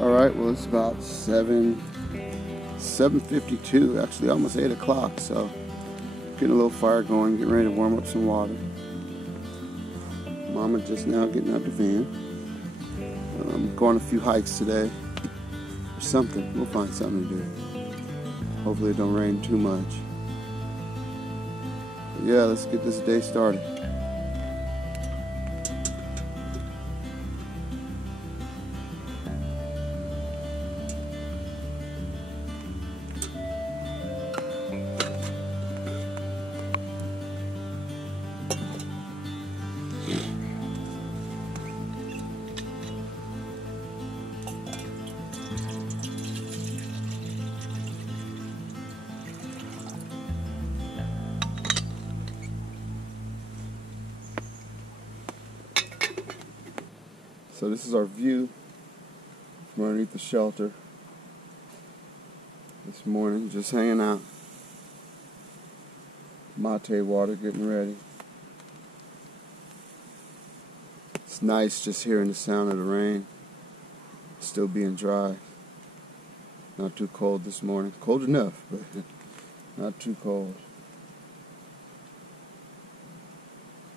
Alright, well it's about 7:52, actually almost 8 o'clock, so getting a little fire going, getting ready to warm up some water. Mama just now getting out the van. Going a few hikes today, or something. We'll find something to do. Hopefully it don't rain too much. But yeah, let's get this day started. So this is our view from underneath the shelter this morning, just hanging out. Mate water getting ready. It's nice just hearing the sound of the rain, still being dry. Not too cold this morning. Cold enough, but not too cold.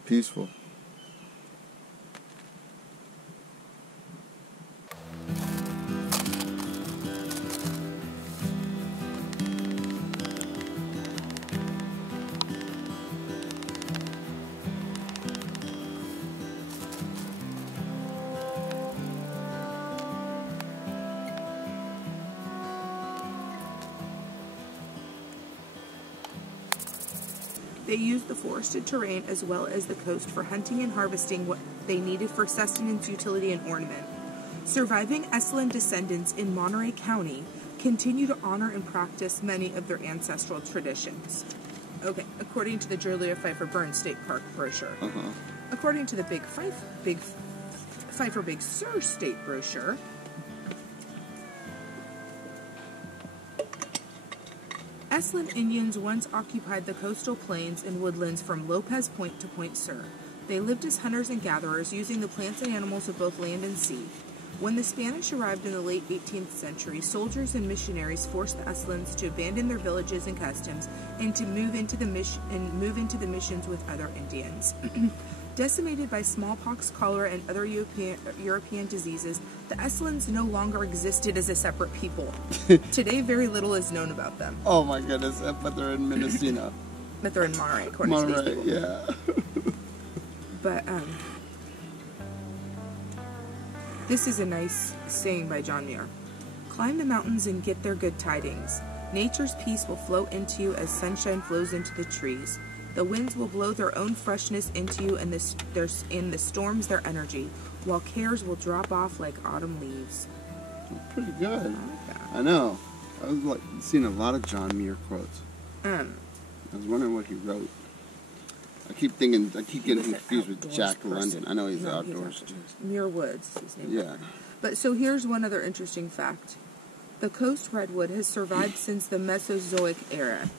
Peaceful. They used the forested terrain as well as the coast for hunting and harvesting what they needed for sustenance, utility, and ornament. Surviving Esalen descendants in Monterey County continue to honor and practice many of their ancestral traditions. Okay, according to the Julia Pfeiffer Burns State Park brochure. According to the Big Sur State brochure, Esalen Indians once occupied the coastal plains and woodlands from Lopez Point to Point Sur. They lived as hunters and gatherers, using the plants and animals of both land and sea. When the Spanish arrived in the late 18th century, soldiers and missionaries forced the Esalens to abandon their villages and customs and to move into the missions with other Indians. Decimated by smallpox, cholera, and other European diseases, the Esalens no longer existed as a separate people. Today, very little is known about them. Oh my goodness, but they're in Mendocino. But they're in Monterey, according to these people. Yeah. But, this is a nice saying by John Muir. Climb the mountains and get their good tidings. Nature's peace will flow into you as sunshine flows into the trees. The winds will blow their own freshness into you, and in the storms their energy, while cares will drop off like autumn leaves. Pretty good. I like that. I know. I was seeing a lot of John Muir quotes. I was wondering what he wrote. I keep getting confused with Jack London. I know he's outdoors. Muir Woods is his name. Yeah. But so here's one other interesting fact. The coast redwood has survived since the Mesozoic era.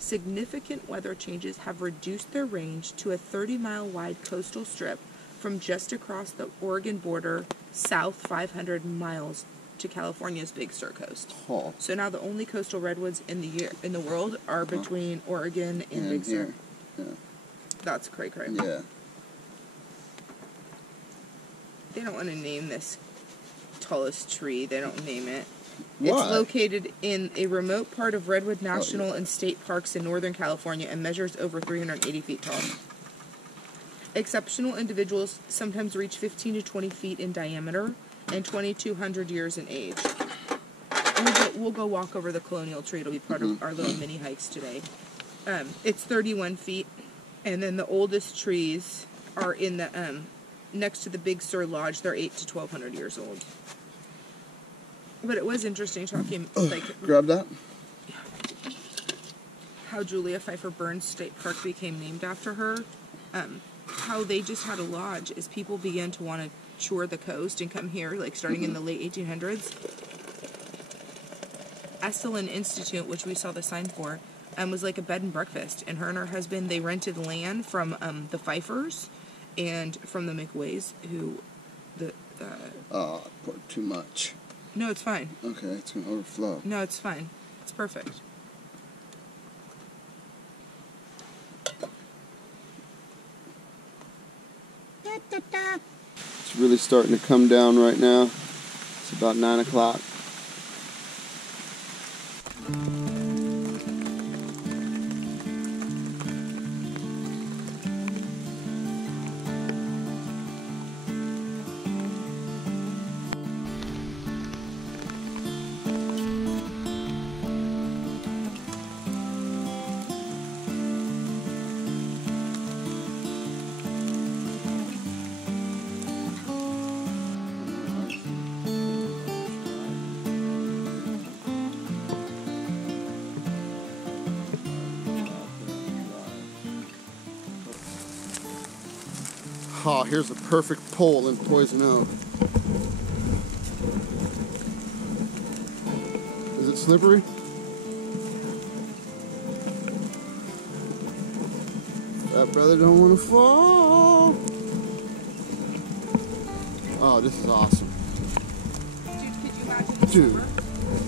Significant weather changes have reduced their range to a 30-mile wide coastal strip from just across the Oregon border south 500 miles to California's Big Sur coast. Oh. So now the only coastal redwoods in the world are between Oregon and Big Sur. Yeah. That's cray-cray. Yeah. They don't want to name this tallest tree. They don't name it. Why? It's located in a remote part of Redwood National and State Parks in Northern California and measures over 380 feet tall. Exceptional individuals sometimes reach 15 to 20 feet in diameter and 2,200 years in age. We'll go walk over the colonial tree. It'll be part of our little mini hikes today. It's 31 feet, and then the oldest trees are in the next to the Big Sur Lodge. They're 8 to 1,200 years old. But it was interesting talking, grab that. How Julia Pfeiffer Burns State Park became named after her. How they just had a lodge as people began to want to tour the coast and come here, starting in the late 1800s. Esalen Institute, which we saw the sign for, was like a bed and breakfast. And her husband, they rented land from the Pfeiffers and from the McWays, who The Oh, I poured too much. No, it's fine. Okay, it's gonna overflow. No, it's fine. It's perfect. It's really starting to come down right now. It's about 9 o'clock. Oh, here's a perfect pole in Poison Oak. Is it slippery? That brother don't want to fall. Oh, this is awesome. Dude, could you imagine in Dude, summer?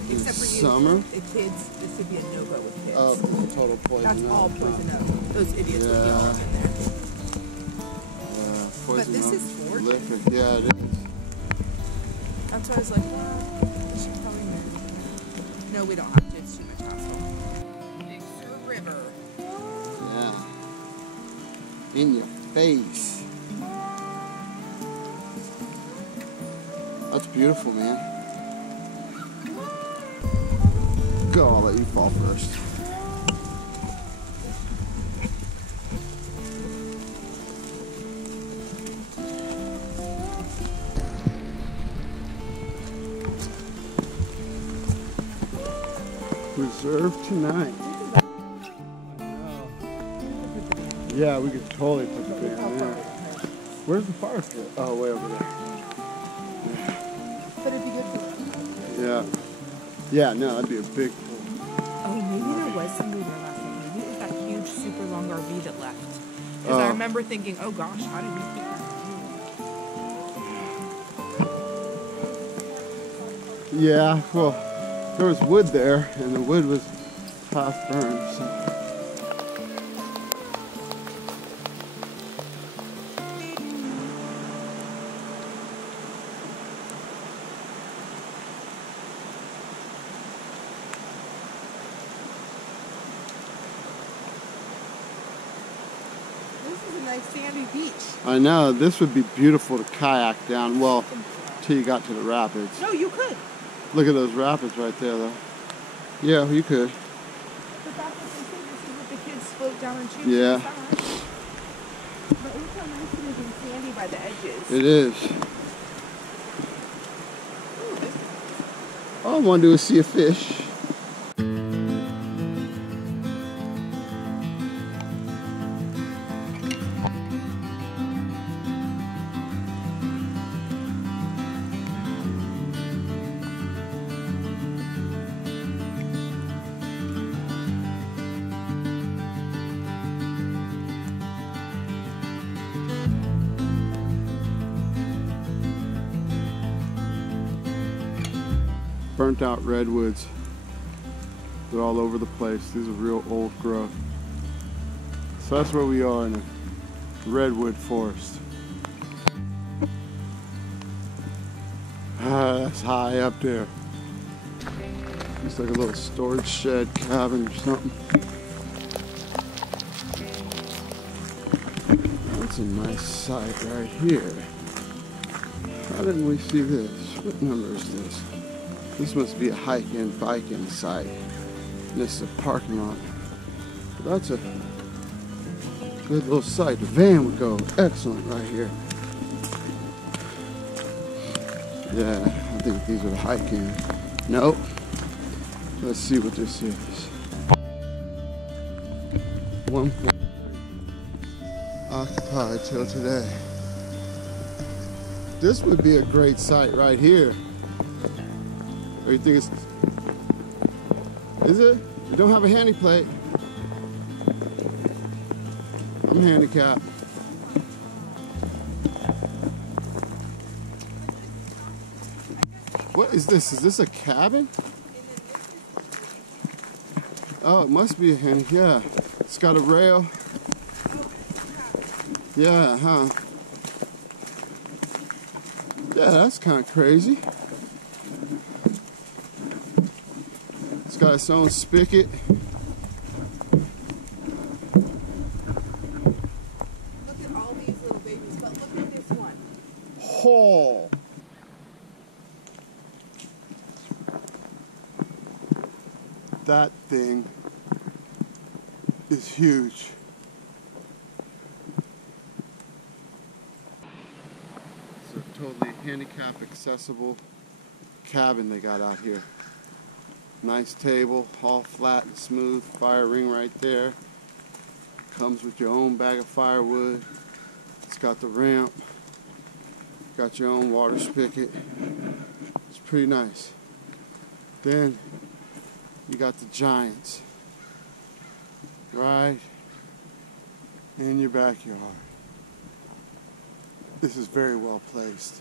in Except for you, summer? the kids, this would be a no-go with kids. Oh, it's a total Poison That's Oak. all Poison Oak. Those idiots would be all up in there. But this is gorgeous. Yeah, it is. That's why I was like, well, we should probably move. No, we don't have to. It's too much hassle. Big Sur River. Yeah. In your face. That's beautiful, man. Go, I'll let you fall first. Reserve tonight. Yeah, we could totally put the band there. Where's the fire pit? Oh, way over there. But it'd be good for Yeah. Yeah, no, that'd be a big pool. Oh, maybe there was somebody there last night. Maybe it was that huge, super long RV that left. Because I remember thinking, oh gosh, how did we get that? Yeah, well, there was wood there, and the wood was half burned, so. This is a nice sandy beach. I know, this would be beautiful to kayak down, well, till you got to the rapids. No, you could. Look at those rapids right there, though. Yeah, you could. But that's what they say. This is what the kids float down and choose. Yeah. But look how nice it is and sandy by the edges. It is. All I want to do is see a fish. Burnt out redwoods. They're all over the place. These are real old growth. So that's where we are, in a redwood forest. That's high up there. Looks like a little storage shed cabin or something. That's a nice sight right here. How didn't we see this? What number is this? This must be a hike-in, bike-in site. And this is a parking lot. But that's a good little site. The van would go excellent right here. Yeah, I think these are the hike-in. Nope. Let's see what this is. 1 point occupied till today. This would be a great site right here. Or you think it's... Is it? You don't have a handy plate. I'm handicapped. What is this? Is this a cabin? Oh, it must be a hen. Yeah. It's got a rail. Yeah, huh? Yeah, that's kind of crazy. It's got its own spigot. Look at all these little babies, but look at this one. Oh. That thing is huge. It's a totally handicap accessible cabin they got out here. Nice table, all flat and smooth, fire ring right there. Comes with your own bag of firewood. It's got the ramp. Got your own water spigot. It's pretty nice. Then you got the giants right in your backyard. This is very well placed.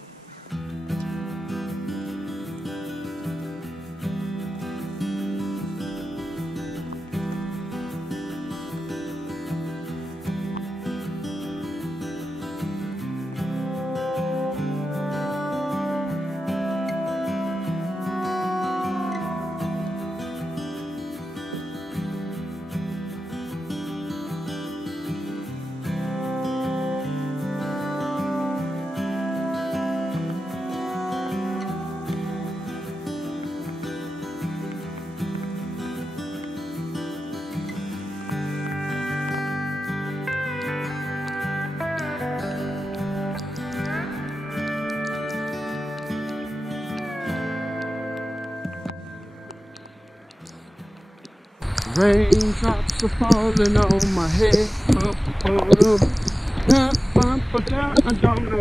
Raindrops are falling on my head. I don't know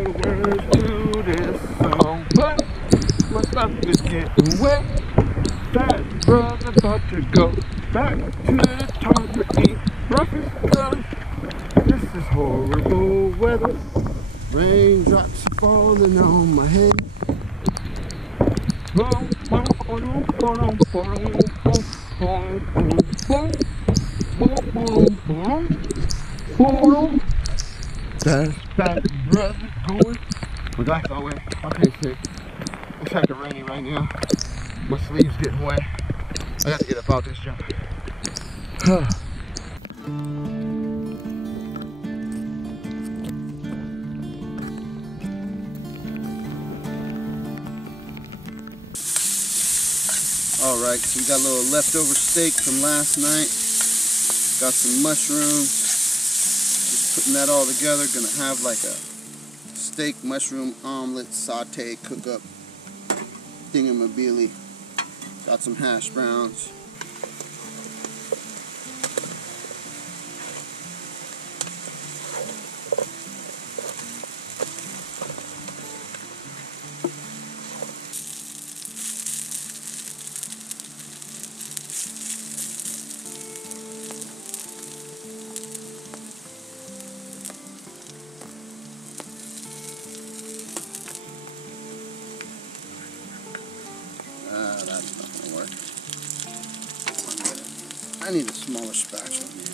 the words to this song, but my stuff is getting wet. That brother about to go back to the top and eat breakfast. 'Cause this is horrible weather. Raindrops are falling on my head. That's that brother going. My guy's all wet. Okay, sick. It's kind of rainy right now. My sleeve's getting wet. I got to get up out this jump. Alright, so we got a little leftover steak from last night. Got some mushrooms. Just putting that all together. Gonna have like a steak mushroom omelet saute cook up thingamabili. Got some hash browns. That's not gonna work. I need a smaller spatula, man.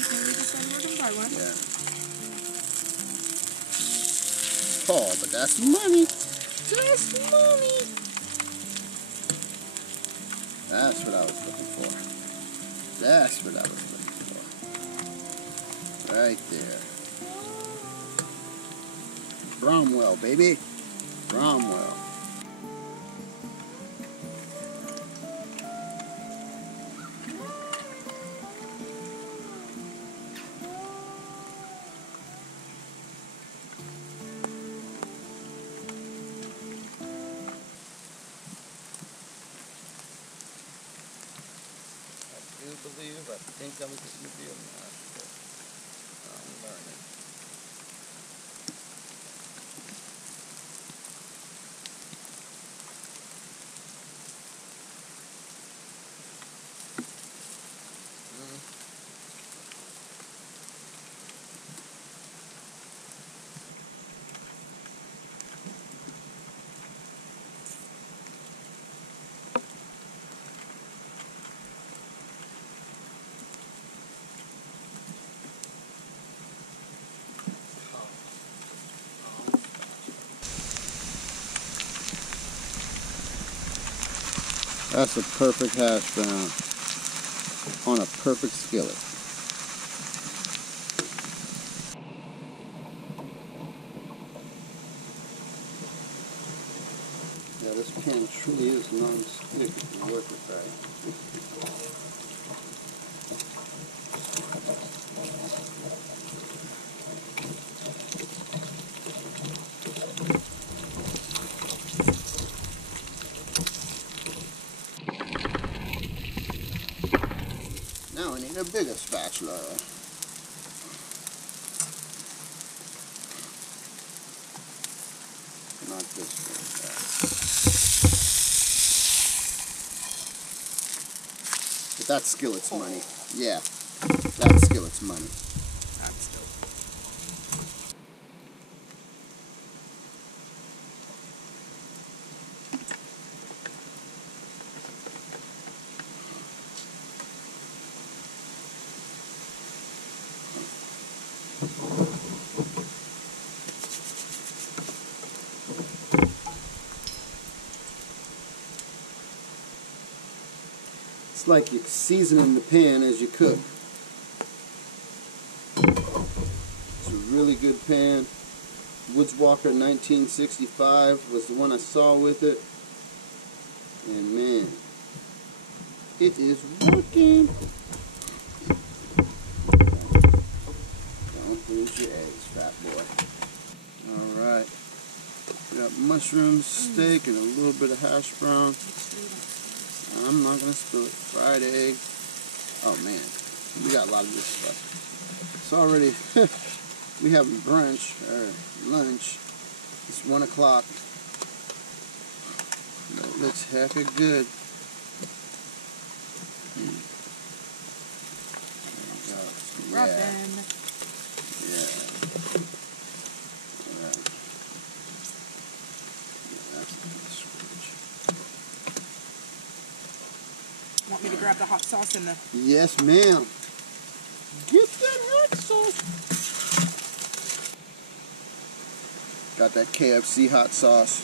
Okay, we decided we're gonna buy one. Yeah. Oh, but that's money. Just money. That's what I was looking for. That's what I was looking for. Right there. Bromwell, baby. Bromwell. I think I'm going to be a master. I'm learning. That's a perfect hash brown on a perfect skillet. Yeah, this pan truly is non-stick if you work it right. Now I need a bigger spatula. Not this one. But that skillet's money. Yeah, that skillet's money. That's dope. It's like you're seasoning the pan as you cook. It's a really good pan. Woods Walker 1965 was the one I saw with it. And man, it is working. Don't lose your eggs, fat boy. Alright. We got mushrooms, steak, and a little bit of hash brown. I'm not going to spill it. Fried egg. Oh man, we got a lot of this stuff. It's already, we having brunch, or lunch. It's 1 o'clock. That looks hecka good. There we go. Ruffin. Yeah. Alright. Yeah, that's the switch. Want me to grab the hot sauce in the... Yes, ma'am. Get that hot sauce. Got that KFC hot sauce.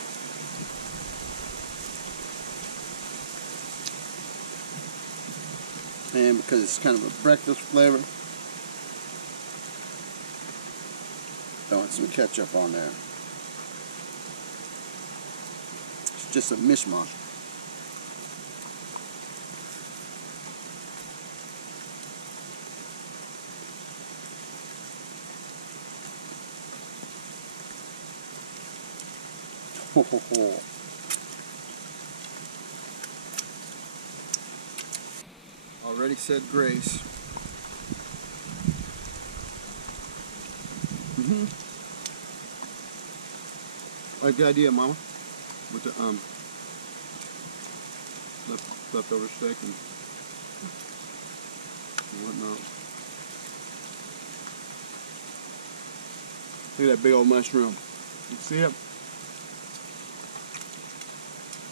And because it's kind of a breakfast flavor, throwing some ketchup on there. It's just a mishmash. Ho, ho, ho. Already said grace. Like the idea, Mama, with the leftover steak and whatnot. Look at that big old mushroom. You see it?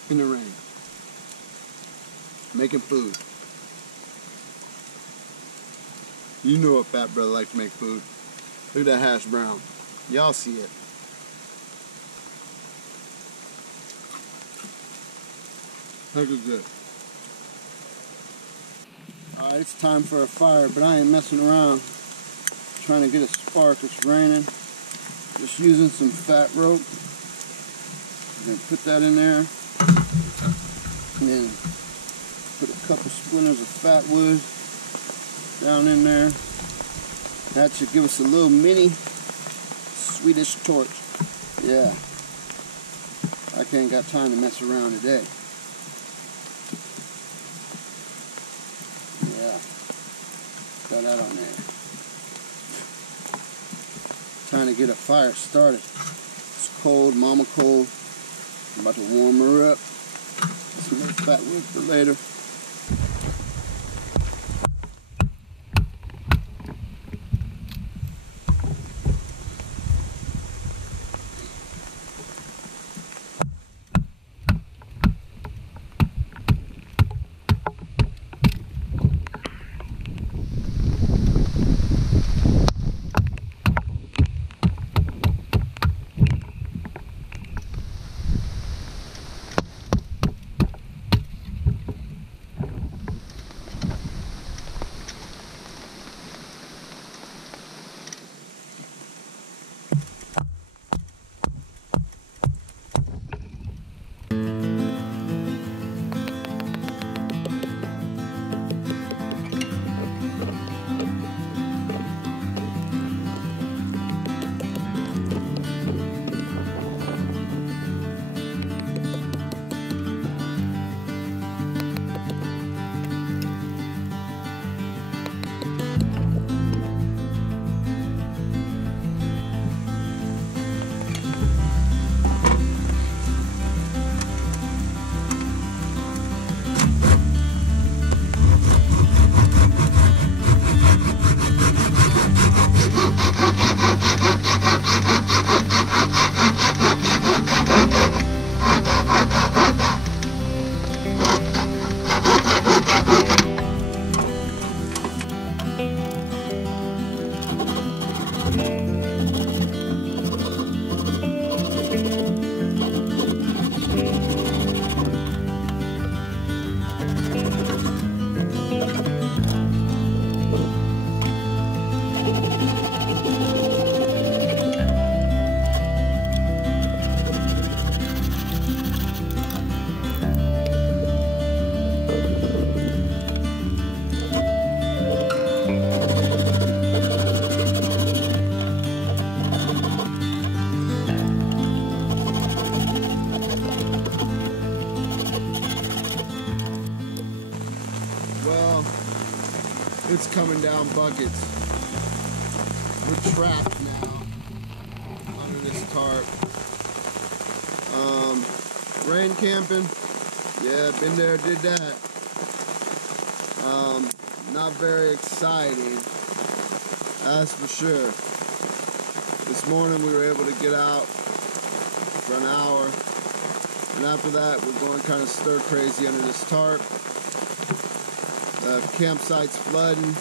In the rain. Making food. You know a fat brother likes to make food. Look at that hash brown. Y'all see it. Look at good. Alright, it's time for a fire, but I ain't messing around. Trying to get a spark. It's raining. Just using some fat rope. I'm gonna put that in there. And then put a couple splinters of fat wood down in there. That should give us a little mini Swedish torch. Yeah. I ain't got time to mess around today. Yeah. Got that on there. Trying to get a fire started. It's cold, mama cold. I'm about to warm her up. Some more fat wood for later. coming down buckets. We're trapped now under this tarp. Rain camping. Yeah, been there, did that. Not very exciting, that's for sure. This morning we were able to get out for an hour, and after that we're going kind of stir crazy under this tarp. The campsite's flooding.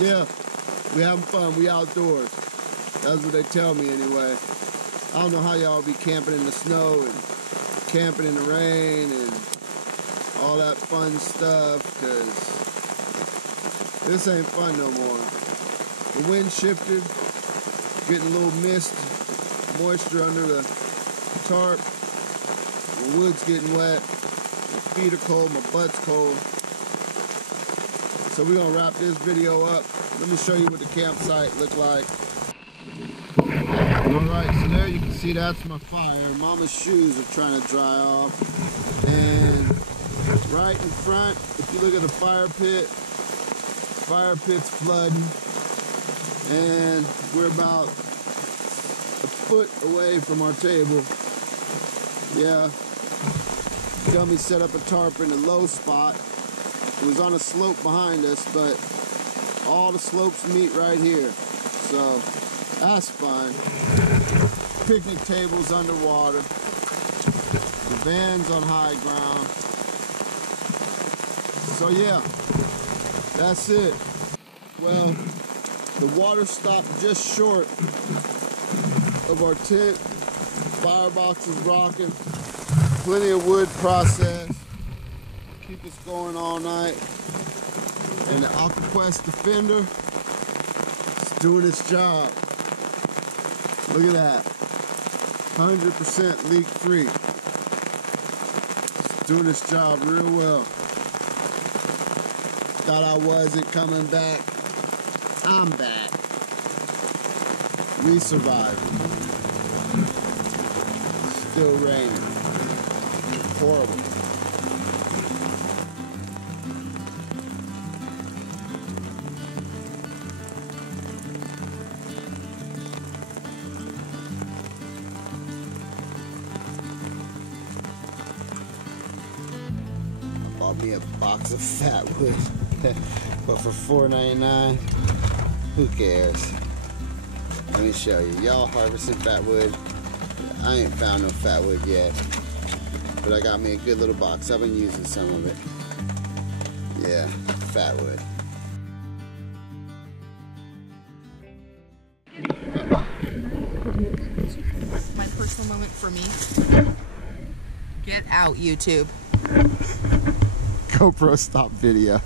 Yeah, we having fun, we outdoors. That's what they tell me anyway. I don't know how y'all be camping in the snow and camping in the rain and all that fun stuff, because this ain't fun no more. The wind shifted, getting a little mist, moisture under the tarp. The wood's getting wet, my feet are cold, my butt's cold. So we're gonna wrap this video up. Let me show you what the campsite looked like. Alright, so there you can see that's my fire. Mama's shoes are trying to dry off. And right in front, if you look at the fire pit's flooding. And we're about a foot away from our table. Yeah, Gummy set up a tarp in a low spot. It was on a slope behind us, but all the slopes meet right here. So that's fun. Picnic tables underwater. The van's on high ground. So yeah, that's it. Well, the water stopped just short of our tent. Firebox is rocking. Plenty of wood processed. Keep us going all night. And the AquaQuest Defender is doing its job. Look at that. 100% leak free. It's doing its job real well. Thought I wasn't coming back. I'm back. We survived. Still raining. Horrible. I bought me a box of Phat wood, but for $4.99, who cares? Let me show you. Y'all harvesting Phat wood? I ain't found no Phat wood yet, but I got me a good little box. I've been using some of it. Yeah, Phat wood. My personal moment for me. Get out, YouTube. GoPro stop video.